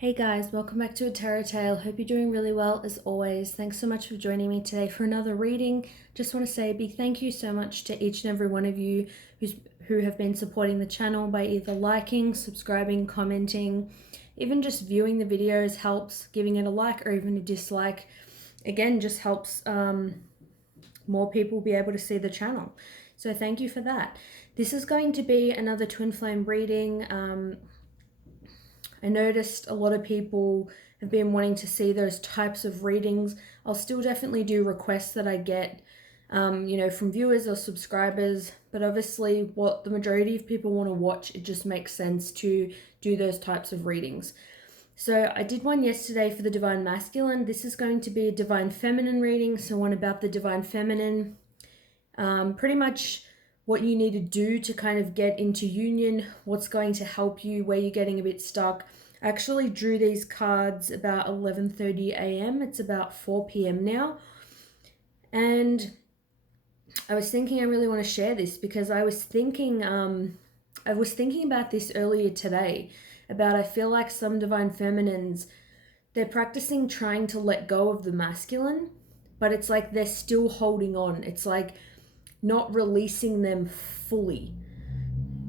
Hey guys, welcome back to A Tarot Tale. Hope you're doing really well as always. Thanks so much for joining me today for another reading. Just want to say a big thank you so much to each and every one of you who have been supporting the channel by either liking, subscribing, commenting, even just viewing the videos helps. Giving it a like or even a dislike, again, just helps more people be able to see the channel. So thank you for that. This is going to be another twin flame reading. I noticed a lot of people have been wanting to see those types of readings. I'll still definitely do requests that I get, from viewers or subscribers, but obviously what the majority of people want to watch, it just makes sense to do those types of readings. So I did one yesterday for the Divine Masculine. This is going to be a Divine Feminine reading, so one about the Divine Feminine. Pretty much what you need to do to kind of get into union, what's going to help you, where you're getting a bit stuck. I actually drew these cards about 11:30 a.m. It's about 4 p.m. now. And I was thinking I really want to share this because I was thinking about this earlier today about I feel like some divine feminines, they're practicing trying to let go of the masculine, but it's like they're still holding on. It's like not releasing them fully.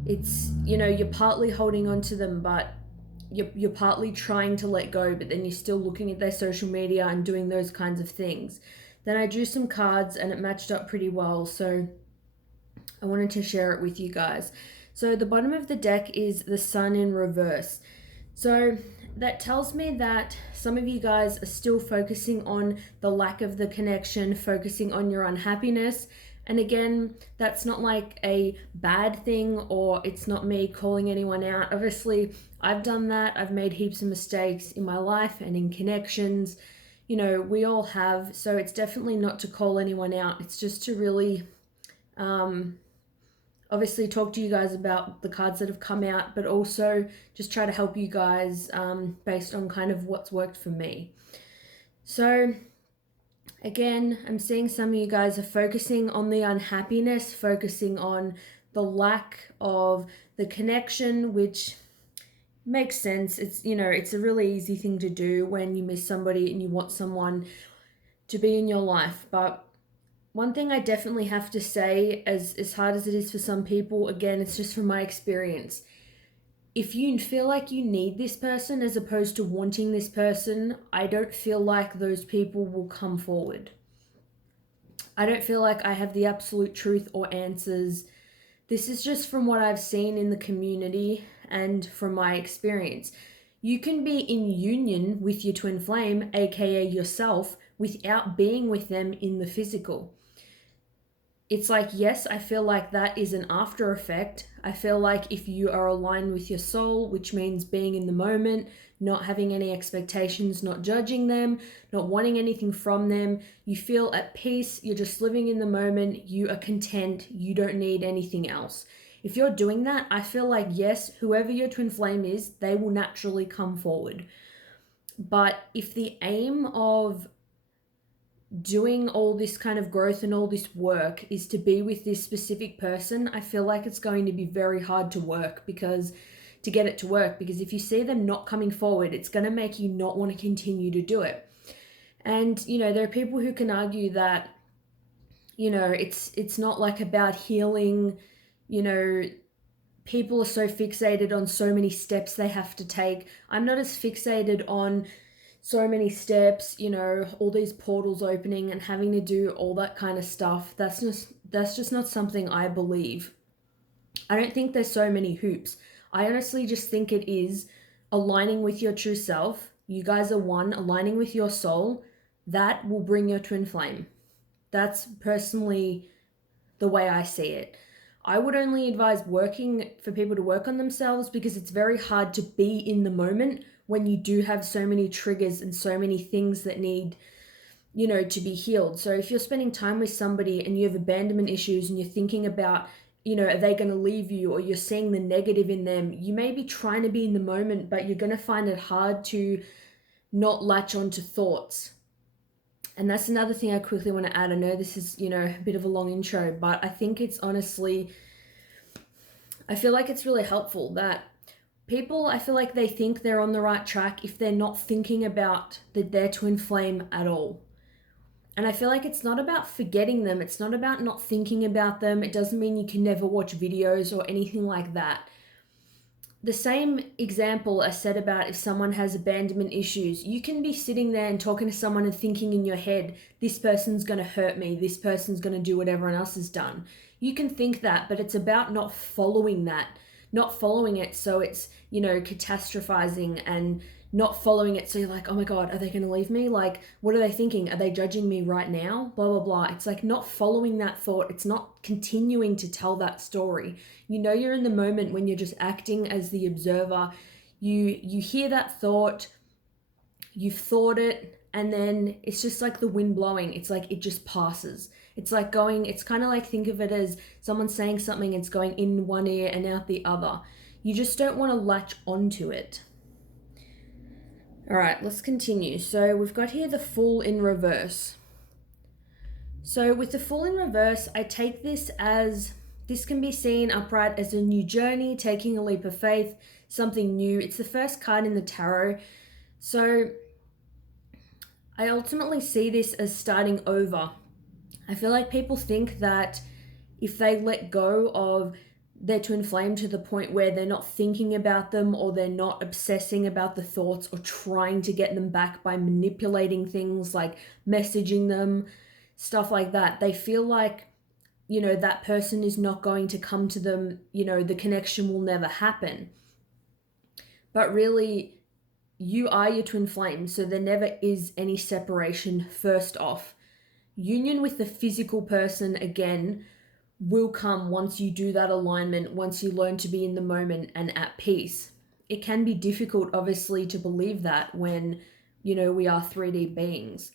It's, you're partly holding on to them, but you're partly trying to let go, but then you're still looking at their social media and doing those kinds of things. Then I drew some cards and it matched up pretty well, so I wanted to share it with you guys. So the bottom of the deck is the Sun in reverse. So that tells me that some of you guys are still focusing on the lack of the connection, focusing on your unhappiness. And again, that's not like a bad thing, or it's not me calling anyone out. Obviously, I've done that. I've made heaps of mistakes in my life and in connections. We all have. So it's definitely not to call anyone out. It's just to really obviously talk to you guys about the cards that have come out, but also just try to help you guys based on kind of what's worked for me. So again, I'm seeing some of you guys are focusing on the unhappiness, focusing on the lack of the connection, which makes sense. It's, it's a really easy thing to do when you miss somebody and you want someone to be in your life. But one thing I definitely have to say, as hard as it is for some people, again, it's just from my experience. If you feel like you need this person as opposed to wanting this person, I don't feel like those people will come forward. I don't feel like I have the absolute truth or answers. This is just from what I've seen in the community and from my experience. You can be in union with your twin flame, aka yourself, without being with them in the physical. It's like, yes, I feel like that is an after effect. I feel like if you are aligned with your soul, which means being in the moment, not having any expectations, not judging them, not wanting anything from them, you feel at peace, you're just living in the moment, you are content, you don't need anything else. If you're doing that, I feel like, yes, whoever your twin flame is, they will naturally come forward. But if the aim of doing all this kind of growth and all this work is to be with this specific person, I feel like it's going to be very hard to get it to work, because if you see them not coming forward, it's going to make you not want to continue to do it. And, there are people who can argue that, it's not like about healing, people are so fixated on so many steps they have to take. I'm not as fixated on so many steps, all these portals opening and having to do all that kind of stuff. That's just not something I believe. I don't think there's so many hoops. I honestly just think it is aligning with your true self. You guys are one, aligning with your soul. That will bring your twin flame. That's personally the way I see it. I would only advise working for people to work on themselves, because it's very hard to be in the moment when you do have so many triggers and so many things that need, to be healed. So if you're spending time with somebody and you have abandonment issues and you're thinking about, are they going to leave you, or you're seeing the negative in them, you may be trying to be in the moment, but you're going to find it hard to not latch onto thoughts. And that's another thing I quickly want to add. I know this is, a bit of a long intro, but I think it's honestly, I feel like it's really helpful that people, I feel like they think they're on the right track if they're not thinking about their twin flame at all. And I feel like it's not about forgetting them. It's not about not thinking about them. It doesn't mean you can never watch videos or anything like that. The same example I said about if someone has abandonment issues, you can be sitting there and talking to someone and thinking in your head, this person's going to hurt me, this person's going to do what everyone else has done. You can think that, but it's about not following that, not following it. So it's, catastrophizing and not following it. So you're like, oh my God, are they going to leave me? Like, what are they thinking? Are they judging me right now? Blah, blah, blah. It's like not following that thought. It's not continuing to tell that story. You're in the moment when you're just acting as the observer. You hear that thought, you've thought it, and then it's just like the wind blowing. It's like it just passes. It's like it's kind of like, think of it as someone saying something, it's going in one ear and out the other. You just don't want to latch onto it. All right, let's continue. So we've got here the Fool in reverse. So with the Fool in reverse, I take this can be seen upright as a new journey, taking a leap of faith, something new. It's the first card in the tarot. So I ultimately see this as starting over. I feel like people think that if they let go of their twin flame to the point where they're not thinking about them or they're not obsessing about the thoughts or trying to get them back by manipulating things like messaging them, stuff like that, they feel like, that person is not going to come to them, the connection will never happen. But really, you are your twin flame, so there never is any separation first off. Union with the physical person, again, will come once you do that alignment, once you learn to be in the moment and at peace. It can be difficult, obviously, to believe that when, we are 3D beings.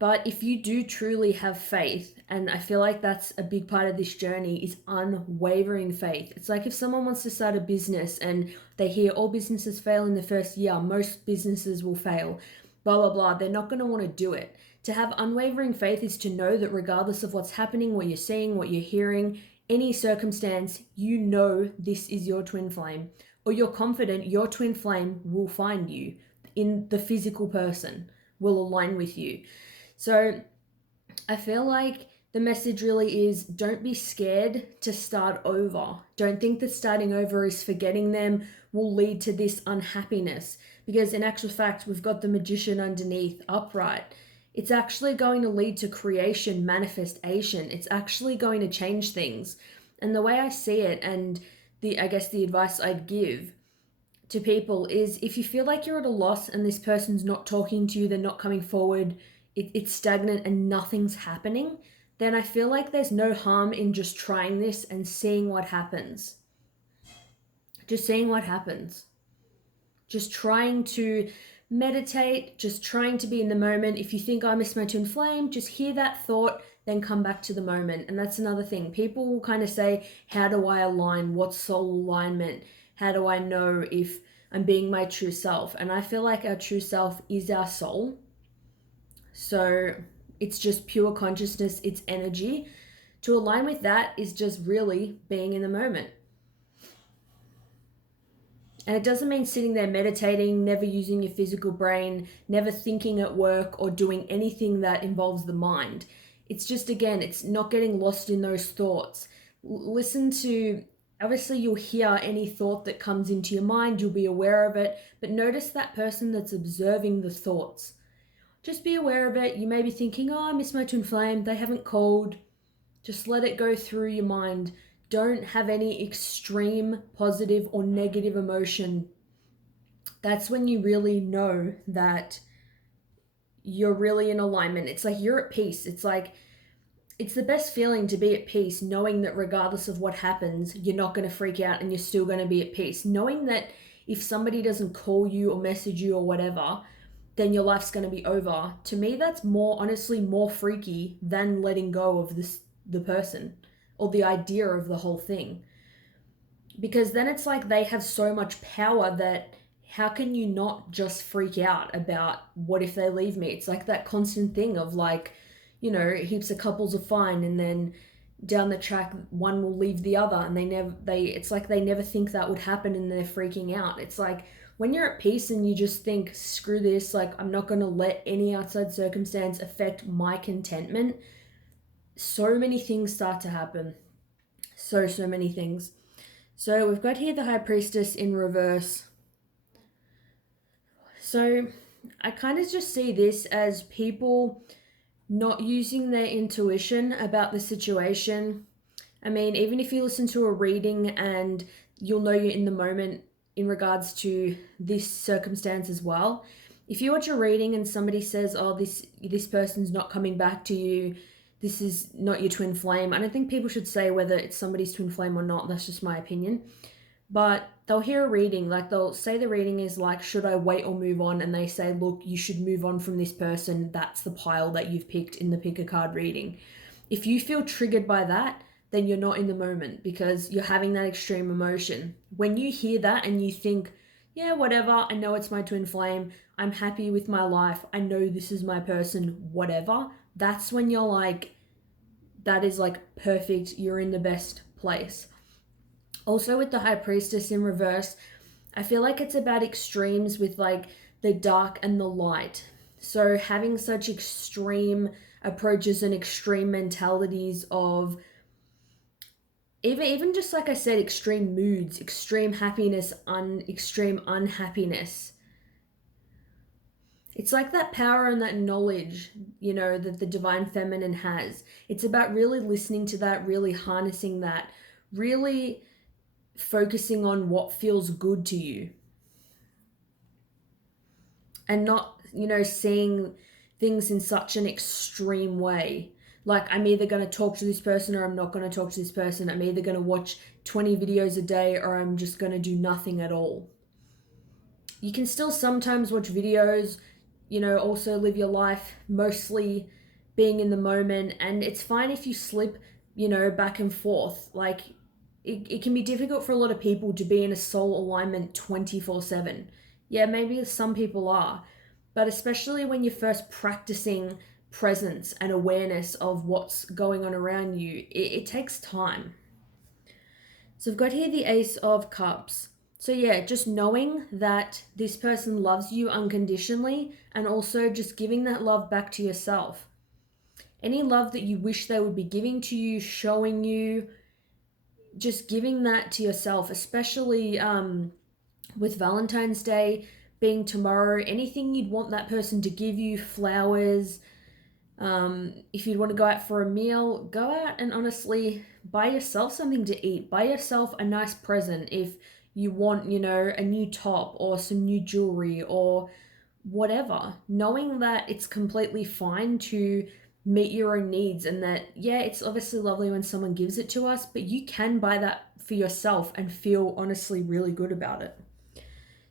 But if you do truly have faith, and I feel like that's a big part of this journey, is unwavering faith. It's like if someone wants to start a business and they hear all businesses fail in the first year, most businesses will fail, blah, blah, blah. They're not going to want to do it. To have unwavering faith is to know that regardless of what's happening, what you're seeing, what you're hearing, any circumstance, this is your twin flame, or you're confident your twin flame will find you in the physical person, will align with you. So I feel like the message really is, don't be scared to start over. Don't think that starting over is forgetting them will lead to this unhappiness, because in actual fact, we've got the Magician underneath upright. It's actually going to lead to creation, manifestation. It's actually going to change things. And the way I see it, and the advice I'd give to people is, if you feel like you're at a loss and this person's not talking to you, they're not coming forward, it's stagnant and nothing's happening, then I feel like there's no harm in just trying this and seeing what happens. Just seeing what happens. Just trying to meditate, just trying to be in the moment. If you think, I miss my twin flame, just hear that thought, then come back to the moment. And that's another thing. People will kind of say, how do I align? What's soul alignment? How do I know if I'm being my true self? And I feel like our true self is our soul. So it's just pure consciousness, it's energy. To align with that is just really being in the moment. And it doesn't mean sitting there meditating, never using your physical brain, never thinking at work or doing anything that involves the mind. It's just, again, it's not getting lost in those thoughts. Listen to, obviously you'll hear any thought that comes into your mind, you'll be aware of it, but notice that person that's observing the thoughts. Just be aware of it. You may be thinking, oh, I miss my twin flame, they haven't called. Just let it go through your mind. Don't have any extreme positive or negative emotion. That's when you really know that you're really in alignment. It's like you're at peace. It's like, it's the best feeling to be at peace, knowing that regardless of what happens, you're not going to freak out and you're still going to be at peace. Knowing that if somebody doesn't call you or message you or whatever, then your life's going to be over. To me, that's honestly more freaky than letting go of the person or the idea of the whole thing. Because then it's like they have so much power that how can you not just freak out about what if they leave me? It's like that constant thing of like, heaps of couples are fine and then down the track one will leave the other, and it's like they never think that would happen and they're freaking out. It's like when you're at peace and you just think, screw this, like I'm not going to let any outside circumstance affect my contentment, so many things start to happen. So many things. So we've got here the High Priestess in reverse. So I kind of just see this as people not using their intuition about the situation. I mean, even if you listen to a reading and you'll know you're in the moment in regards to this circumstance as well. If you watch a reading and somebody says, oh, this person's not coming back to you, this is not your twin flame. I don't think people should say whether it's somebody's twin flame or not. That's just my opinion. But they'll hear a reading, like they'll say the reading is like, should I wait or move on? And they say, look, you should move on from this person. That's the pile that you've picked in the pick a card reading. If you feel triggered by that, then you're not in the moment because you're having that extreme emotion. When you hear that and you think, yeah, whatever, I know it's my twin flame, I'm happy with my life, I know this is my person, whatever, that's when you're like, that is like perfect, you're in the best place. Also with the High Priestess in reverse, I feel like it's about extremes with like the dark and the light. So having such extreme approaches and extreme mentalities of even just like I said, extreme moods, extreme happiness, extreme unhappiness. It's like that power and that knowledge, that the divine feminine has. It's about really listening to that, really harnessing that, really focusing on what feels good to you. And not, seeing things in such an extreme way. Like, I'm either going to talk to this person or I'm not going to talk to this person. I'm either going to watch 20 videos a day or I'm just going to do nothing at all. You can still sometimes watch videos, also live your life mostly being in the moment. And it's fine if you slip, back and forth. Like, it can be difficult for a lot of people to be in a soul alignment 24/7. Yeah, maybe some people are. But especially when you're first practicing presence and awareness of what's going on around you, it takes time. So I've got here the Ace of Cups. So yeah, just knowing that this person loves you unconditionally and also just giving that love back to yourself. Any love that you wish they would be giving to you, showing you, just giving that to yourself, especially with Valentine's Day being tomorrow, anything you'd want that person to give you, flowers. If you'd want to go out for a meal, go out and honestly buy yourself something to eat. Buy yourself a nice present if you want, a new top or some new jewelry or whatever. Knowing that it's completely fine to meet your own needs and that, yeah, it's obviously lovely when someone gives it to us, but you can buy that for yourself and feel honestly really good about it.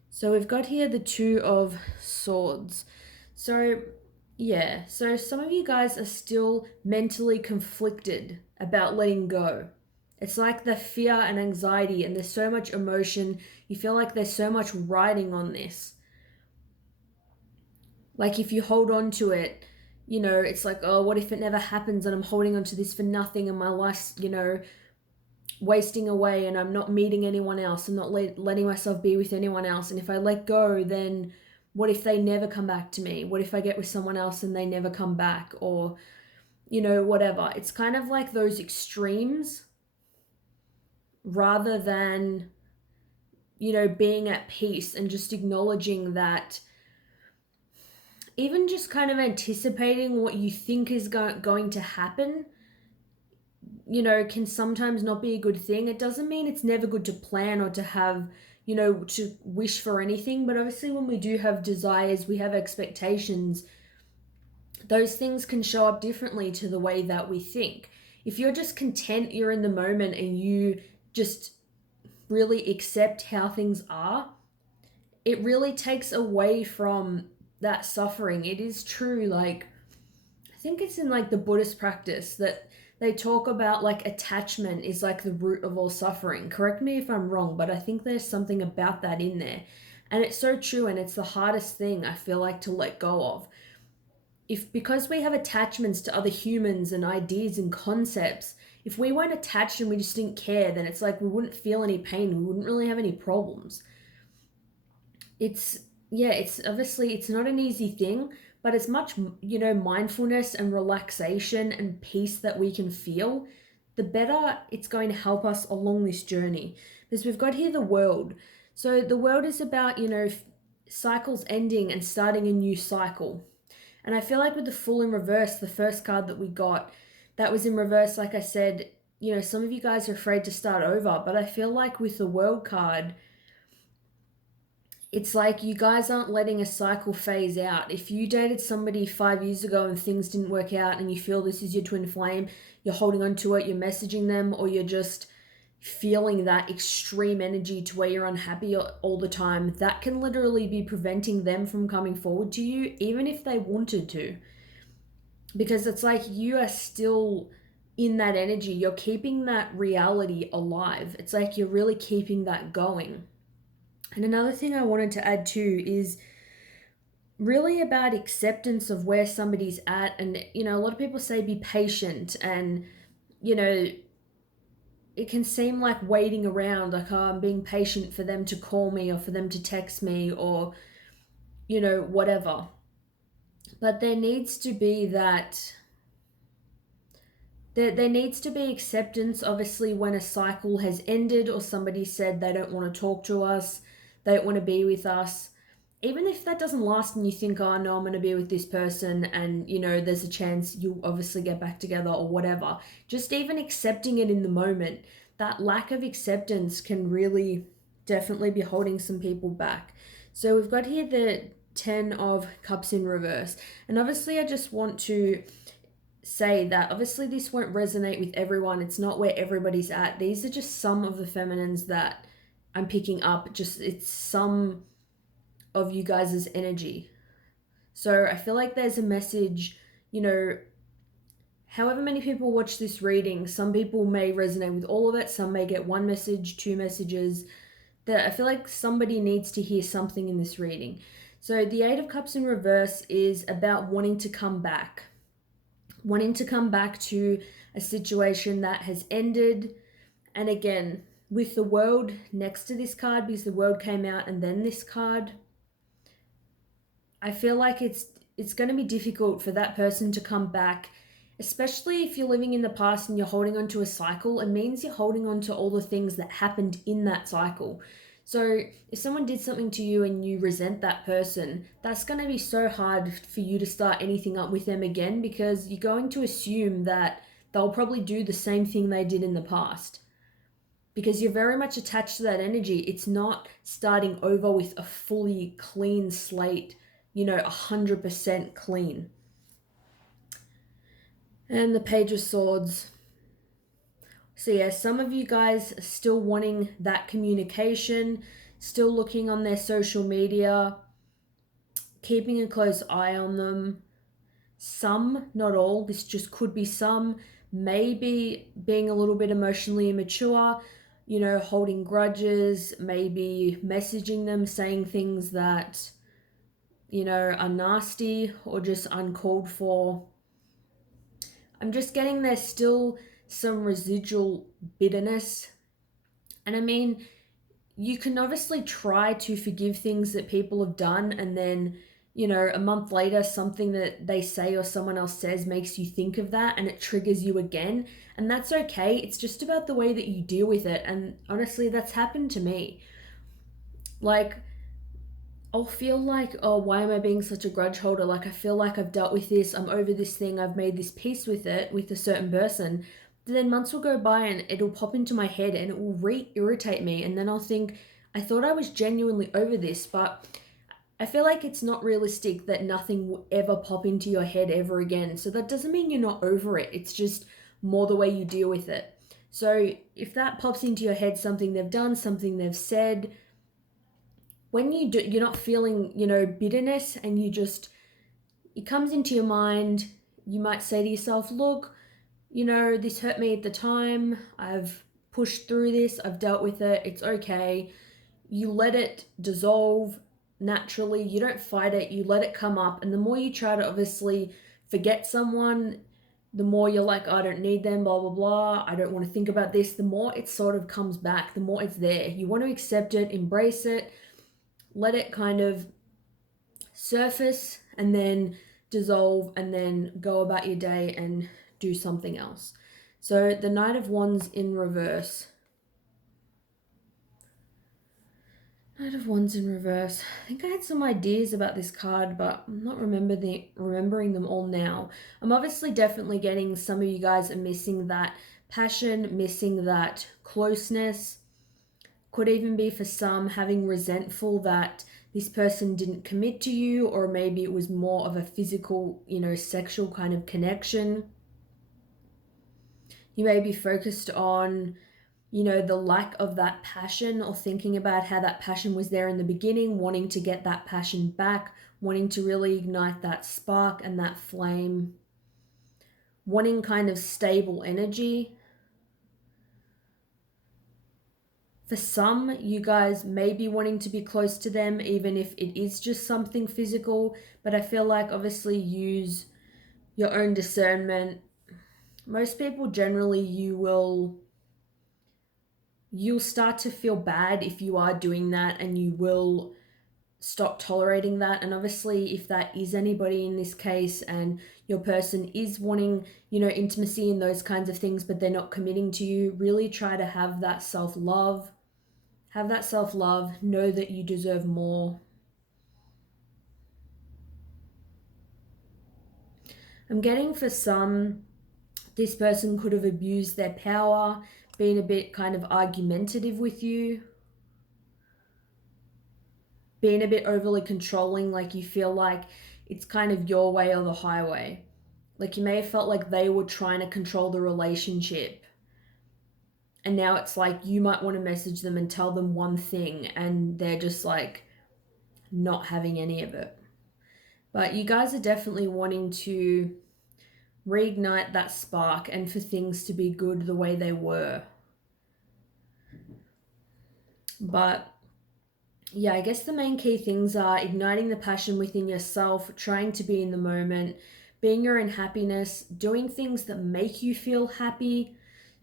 So we've got here the Two of Swords. So yeah, so some of you guys are still mentally conflicted about letting go. It's like the fear and anxiety and there's so much emotion. You feel like there's so much riding on this. Like if you hold on to it, it's like, oh, what if it never happens and I'm holding on to this for nothing and my life's, wasting away and I'm not meeting anyone else. I'm not letting myself be with anyone else. And if I let go, then what if they never come back to me? What if I get with someone else and they never come back? Or, whatever. It's kind of like those extremes rather than, being at peace and just acknowledging that even just kind of anticipating what you think is going to happen, can sometimes not be a good thing. It doesn't mean it's never good to plan or to have, to wish for anything. But obviously when we do have desires, we have expectations, those things can show up differently to the way that we think. If you're just content, you're in the moment and you just really accept how things are, it really takes away from that suffering. It is true, like, I think it's in like the Buddhist practice that they talk about like attachment is like the root of all suffering. Correct me if I'm wrong, but I think there's something about that in there. And it's so true, and it's the hardest thing I feel like to let go of. Because we have attachments to other humans and ideas and concepts, if we weren't attached and we just didn't care, then it's like we wouldn't feel any pain. We wouldn't really have any problems. It's obviously it's not an easy thing, but as much, mindfulness and relaxation and peace that we can feel, the better it's going to help us along this journey. Because we've got here the world. So the world is about, cycles ending and starting a new cycle. And I feel like with the Fool in reverse, the first card that we got, that was in reverse, like I said, some of you guys are afraid to start over, but I feel like with the World card, it's like you guys aren't letting a cycle phase out. If you dated somebody 5 years ago and things didn't work out and you feel this is your twin flame, you're holding on to it, you're messaging them, or you're just feeling that extreme energy to where you're unhappy all the time, that can literally be preventing them from coming forward to you, even if they wanted to. Because it's like you are still in that energy. You're keeping that reality alive. It's like you're really keeping that going. And another thing I wanted to add too is really about acceptance of where somebody's at. And, a lot of people say be patient, and, it can seem like waiting around, like, oh, I'm being patient for them to call me or for them to text me or, whatever. But there needs to be that, there needs to be acceptance, obviously, when a cycle has ended or somebody said they don't want to talk to us, they don't want to be with us. Even if that doesn't last and you think, oh no, I'm going to be with this person, and there's a chance you'll obviously get back together or whatever, just even accepting it in the moment, that lack of acceptance can really definitely be holding some people back. So we've got here the 10 of Cups in reverse, and obviously I just want to say that obviously this won't resonate with everyone. It's not where everybody's at. These are just some of the feminines that I'm picking up. Just it's some of you guys' energy. So I feel like there's a message, however many people watch this reading, some people may resonate with all of it, some may get one message, two messages. That I feel like somebody needs to hear something in this reading. So the 8 of Cups in reverse is about wanting to come back to a situation that has ended. And again, with the World next to this card, because the World came out and then this card, I feel like it's going to be difficult for that person to come back, especially if you're living in the past and you're holding on to a cycle. It means you're holding on to all the things that happened in that cycle. So if someone did something to you and you resent that person, that's going to be so hard for you to start anything up with them again, because you're going to assume that they'll probably do the same thing they did in the past. Because you're very much attached to that energy. It's not starting over with a fully clean slate, 100% clean. And the Page of Swords. So yeah, some of you guys are still wanting that communication, still looking on their social media, keeping a close eye on them. Some, not all, this just could be some, maybe being a little bit emotionally immature, holding grudges, maybe messaging them, saying things that, are nasty or just uncalled for. I'm just getting there's still some residual bitterness. And I mean, you can obviously try to forgive things that people have done, and then, a month later, something that they say or someone else says makes you think of that and it triggers you again. And that's okay. It's just about the way that you deal with it. And honestly, that's happened to me. Like, I'll feel like, oh, why am I being such a grudge holder? Like, I feel like I've dealt with this, I'm over this thing, I've made this peace with it, with a certain person. But then months will go by and it'll pop into my head and it will re-irritate me. And then I'll think, I thought I was genuinely over this, but I feel like it's not realistic that nothing will ever pop into your head ever again. So that doesn't mean you're not over it. It's just more the way you deal with it. So if that pops into your head, something they've done, something they've said, when you do, you're not feeling, bitterness, and it comes into your mind, you might say to yourself, look, this hurt me at the time. I've pushed through this. I've dealt with it. It's okay. You let it dissolve naturally. You don't fight it. You let it come up. And the more you try to obviously forget someone, the more you're like, I don't need them, blah, blah, blah, I don't want to think about this, the more it sort of comes back, the more it's there. You want to accept it, embrace it, let it kind of surface and then dissolve, and then go about your day and do something else. So the Knight of Wands in reverse. Knight of Wands in reverse. I think I had some ideas about this card, but I'm not remembering them all now. I'm obviously definitely getting some of you guys are missing that passion, missing that closeness. Could even be for some having resentful that this person didn't commit to you, or maybe it was more of a physical, sexual kind of connection. You may be focused on the lack of that passion, or thinking about how that passion was there in the beginning, wanting to get that passion back, wanting to really ignite that spark and that flame, wanting kind of stable energy. For some, you guys may be wanting to be close to them, even if it is just something physical, but I feel like obviously use your own discernment. Most people generally, you'll start to feel bad if you are doing that, and you will stop tolerating that. And obviously, if that is anybody in this case, and your person is wanting, intimacy and those kinds of things, but they're not committing to you, really try to have that self-love. Have that self-love. Know that you deserve more. I'm getting for some, this person could have abused their power, been a bit kind of argumentative with you, being a bit overly controlling, like you feel like it's kind of your way or the highway. Like you may have felt like they were trying to control the relationship, and now it's like you might want to message them and tell them one thing, and they're just like not having any of it. But you guys are definitely wanting to reignite that spark and for things to be good the way they were. But yeah, I guess the main key things are igniting the passion within yourself, trying to be in the moment, being your own happiness, doing things that make you feel happy.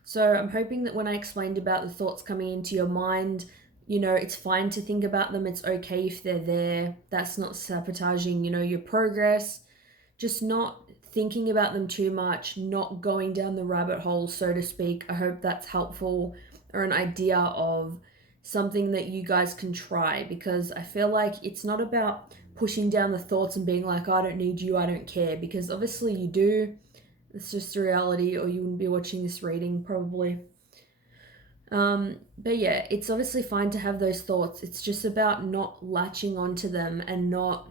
So I'm hoping that when I explained about the thoughts coming into your mind, it's fine to think about them. It's okay if they're there. That's not sabotaging, your progress. Just not thinking about them too much, not going down the rabbit hole, so to speak. I hope that's helpful, or an idea of something that you guys can try, because I feel like it's not about pushing down the thoughts and being like, I don't need you, I don't care, because obviously you do. It's just the reality, or you wouldn't be watching this reading probably. But yeah, it's obviously fine to have those thoughts. It's just about not latching onto them and not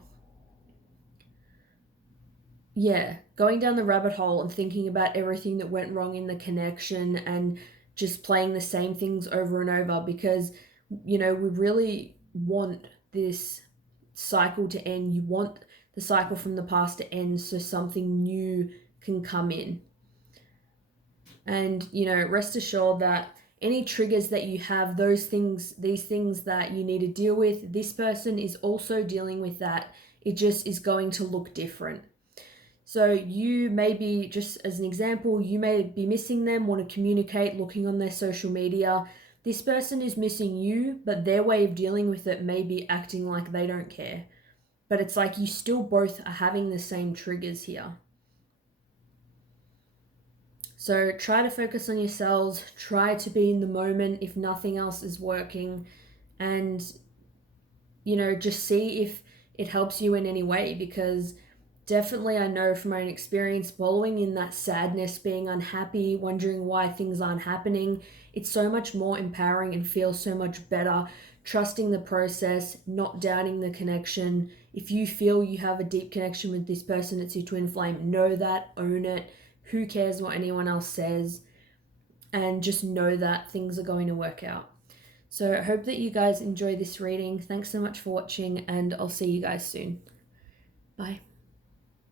going down the rabbit hole and thinking about everything that went wrong in the connection and just playing the same things over and over, because we really want this cycle to end. You want the cycle from the past to end so something new can come in. And rest assured that any triggers that you have, these things that you need to deal with, this person is also dealing with that. It just is going to look different. So you may be, just as an example, you may be missing them, want to communicate, looking on their social media. This person is missing you, but their way of dealing with it may be acting like they don't care. But it's like you still both are having the same triggers here. So try to focus on yourselves, try to be in the moment if nothing else is working, and just see if it helps you in any way, because definitely I know from my own experience, following in that sadness, being unhappy, wondering why things aren't happening, it's so much more empowering and feels so much better. Trusting the process, not doubting the connection. If you feel you have a deep connection with this person, it's your twin flame, know that, own it. Who cares what anyone else says? And just know that things are going to work out. So I hope that you guys enjoy this reading. Thanks so much for watching, and I'll see you guys soon. Bye.